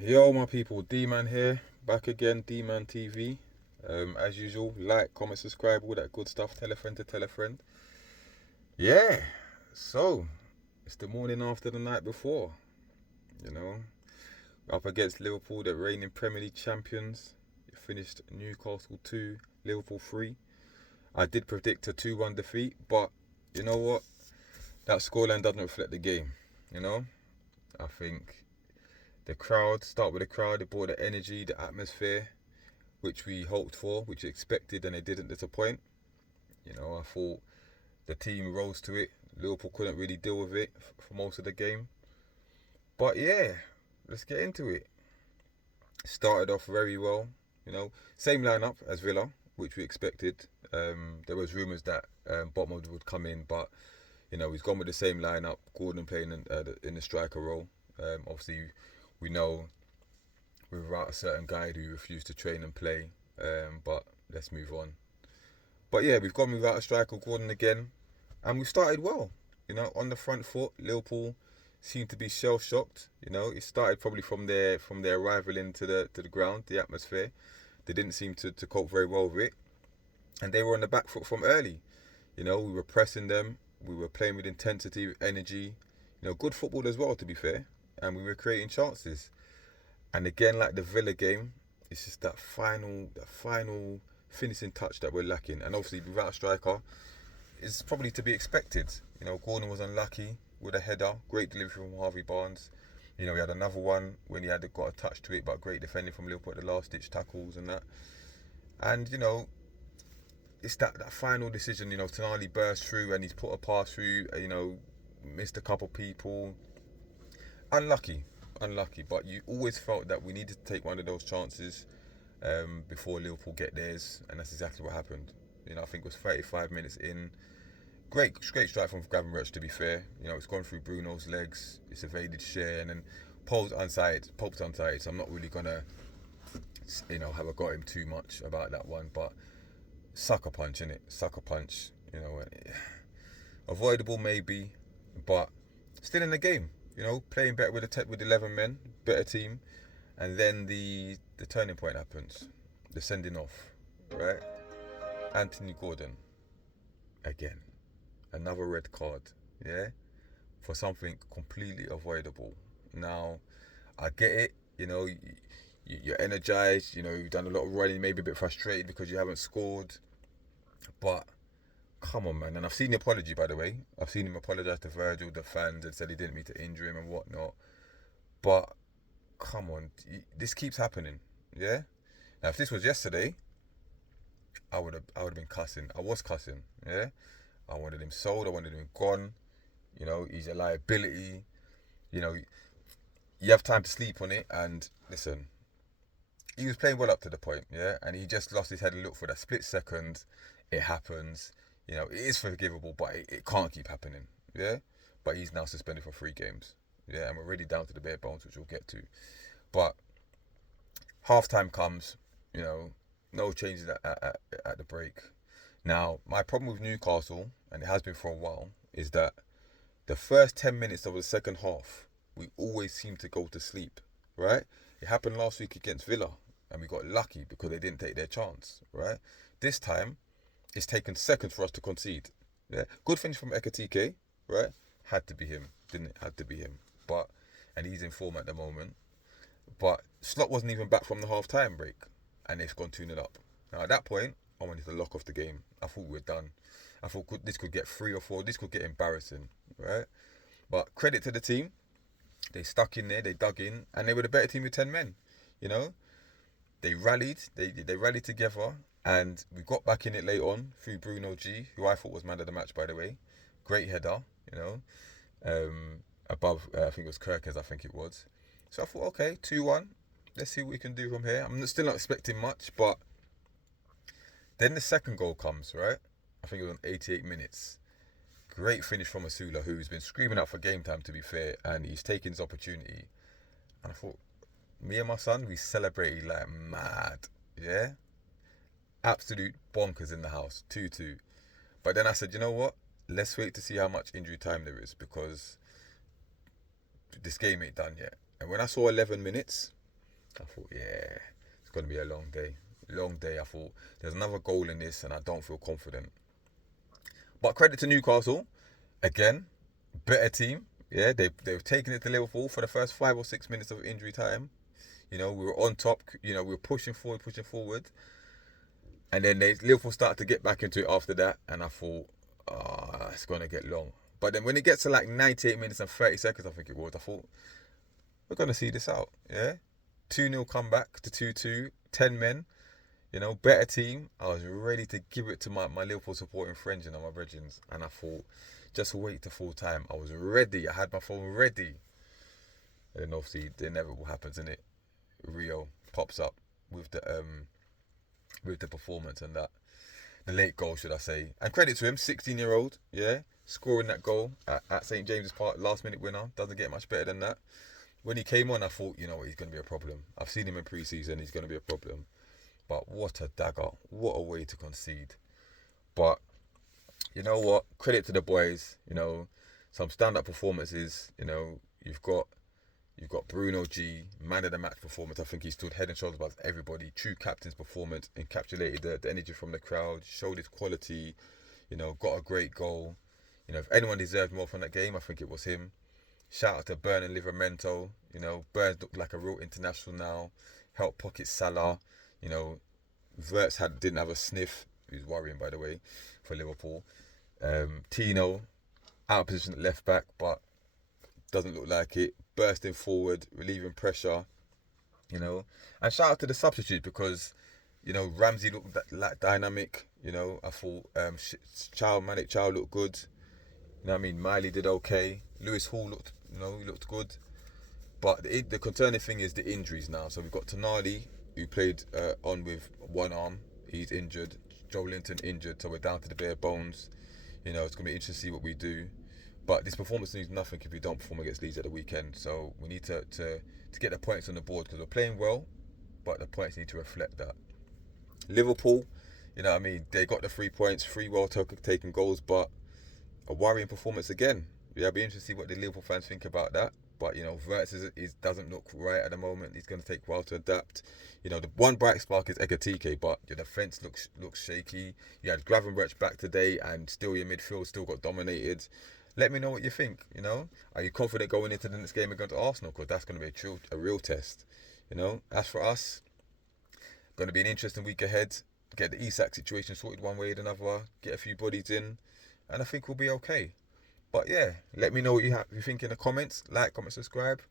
Yo, my people, D-Man here, back again, D-MANTV. As usual, like, comment, subscribe, all that good stuff. Tell a friend to tell a friend. Yeah, so it's the morning after the night before. You know, up against Liverpool, the reigning Premier League champions. It finished Newcastle 2, Liverpool 3. I did predict a 2-1 defeat, but you know what? That scoreline doesn't reflect the game. You know, I think the crowd, start with the crowd, it brought the energy, the atmosphere, which we hoped for, which we expected, and they didn't disappoint. You know, I thought the team rose to it. Liverpool couldn't really deal with it for most of the game. But yeah, let's get into it. Started off very well. You know, same lineup as Villa, which we expected. There was rumours that Botman would come in, but you know he's gone with the same lineup. Gordon playing in the striker role. Obviously, we know without a certain guy who refused to train and play. But let's move on. But yeah, we've gone without a striker, Gordon again, and we started well. You know, on the front foot, Liverpool seemed to be shell shocked. You know, it started probably from their arrival into the ground, the atmosphere. They didn't seem to cope very well with it, and they were on the back foot from early. You know, we were pressing them, we were playing with intensity, with energy. You know, good football as well, to be fair, and we were creating chances. And again, like the Villa game, it's just that final finishing touch that we're lacking. And obviously, without a striker, it's probably to be expected. You know, Gordon was unlucky with a header, great delivery from Harvey Barnes. You know, he had another one when he had got a touch to it, but great defending from Liverpool at the last ditch tackles and that. And you know, it's that final decision. You know, Tonali burst through and he's put a pass through. You know, missed a couple people. Unlucky, unlucky. But you always felt that we needed to take one of those chances before Liverpool get theirs, and that's exactly what happened. You know, I think it was 35 minutes in. Great strike from Gavin Roach, to be fair. You know, it's gone through Bruno's legs, it's evaded Shea, and then Pope's unsighted. So I'm not really gonna, have a got him too much about that one. But sucker punch, innit? Sucker punch. You know, avoidable maybe, but still in the game. You know, playing better with 11 men, better team, and then the turning point happens, the sending off, right? Anthony Gordon again, another red card, yeah, for something completely avoidable. Now, I get it. You know, you're energized. You know, you've done a lot of running, maybe a bit frustrated because you haven't scored, but come on, man. And I've seen the apology, by the way. I've seen him apologise to Virgil, the fans, and said he didn't mean to injure him and whatnot. But come on, this keeps happening. Yeah. Now, if this was yesterday, I would have been cussing. I was cussing. Yeah. I wanted him sold. I wanted him gone. You know, he's a liability. You know, you have time to sleep on it. And listen, he was playing well up to the point. Yeah, and he just lost his head and looked for that split second. It happens. You know, it is forgivable, but it can't keep happening. Yeah, but he's now suspended for 3 games. Yeah, and we're really down to the bare bones, which we'll get to. But half time comes. You know, no changes at the break. Now, my problem with Newcastle, and it has been for a while, is that the first 10 minutes of the second half, we always seem to go to sleep, right? It happened last week against Villa, and we got lucky because they didn't take their chance, right? This time, it's taken seconds for us to concede. Yeah, good finish from Ekatike, right? Had to be him, didn't it? Had to be him. But, and he's in form at the moment. But Slot wasn't even back from the half-time break, and they've gone 2-0 up. Now, at that point, I wanted to lock off the game. I thought we were done. I thought this could get 3 or 4. This could get embarrassing, right? But credit to the team. They stuck in there. They dug in. And they were the better team with 10 men. You know? They rallied. They rallied together. And we got back in it late on through Bruno G, who I thought was man of the match, by the way. Great header, you know. Above, I think it was Kirkers, I think it was. So I thought, okay, 2-1. Let's see what we can do from here. I'm still not expecting much, but then the second goal comes, right? I think it was on 88 minutes. Great finish from Asula, who's been screaming out for game time, to be fair, and he's taking his opportunity. And I thought, me and my son, we celebrated like mad, yeah? Absolute bonkers in the house, 2-2. But then I said, you know what? Let's wait to see how much injury time there is, because this game ain't done yet. And when I saw 11 minutes, I thought, yeah, it's going to be a long day. Long day. I thought, there's another goal in this and I don't feel confident. But credit to Newcastle. Again, better team. Yeah, they've taken it to Liverpool for the first 5 or 6 minutes of injury time. You know, we were on top. You know, we were pushing forward. And then Liverpool started to get back into it after that. And I thought, it's going to get long. But then when it gets to like 98 minutes and 30 seconds, I think it was, I thought, we're going to see this out. Yeah? 2-0 comeback to 2-2. 10 men. You know, better team. I was ready to give it to my Liverpool supporting friends, you know, my brethrens. And I thought, just wait to full time. I was ready. I had my phone ready. And then obviously the inevitable happens, innit? Rio pops up with the performance and that. The late goal, should I say. And credit to him, 16-year-old, yeah, scoring that goal at St. James's Park, last minute winner. Doesn't get much better than that. When he came on, I thought, you know what, he's going to be a problem. I've seen him in pre-season, he's going to be a problem. But what a dagger. What a way to concede. But, you know what? Credit to the boys. You know, some stand-up performances. You know, you've got Bruno G, man of the match performance. I think he stood head and shoulders above everybody. True captain's performance. Encapsulated the energy from the crowd. Showed his quality. You know, got a great goal. You know, if anyone deserved more from that game, I think it was him. Shout out to Burn and Livramento. You know, Burns looked like a real international now. Helped pocket Salah. You know, Verts didn't have a sniff. He was worrying, by the way, for Liverpool. Tino, out of position at left back, but doesn't look like it. Bursting forward, relieving pressure, you know. And shout out to the substitute because, you know, Ramsey looked like dynamic. You know, I thought Malik Chow looked good. You know what I mean? Miley did okay. Lewis Hall looked, you know, he looked good. But the concerning thing is the injuries now. So we've got Tonali, who played on with one arm. He's injured. Joe Linton injured. So we're down to the bare bones. You know, it's going to be interesting to see what we do. But this performance means nothing if we don't perform against Leeds at the weekend. So we need to get the points on the board because we're playing well, but the points need to reflect that. Liverpool, you know what I mean? They got the 3 points, 3 well-taken goals, but a worrying performance again. Yeah, I'll be interested to see what the Liverpool fans think about that. But, you know, Verts doesn't look right at the moment. He's going to take a while to adapt. You know, the one bright spark is Ekatike, but your defence looks shaky. You had Gravenberch back today and still your midfield still got dominated. Let me know what you think, you know. Are you confident going into the next game against Arsenal? Because that's going to be a real test, you know. As for us, going to be an interesting week ahead. Get the Isak situation sorted one way or another. Get a few bodies in. And I think we'll be okay. But yeah, let me know what you think in the comments. Like, comment, subscribe.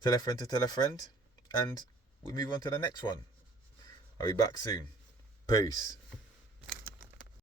Tell a friend to tell a friend. And we move on to the next one. I'll be back soon. Peace.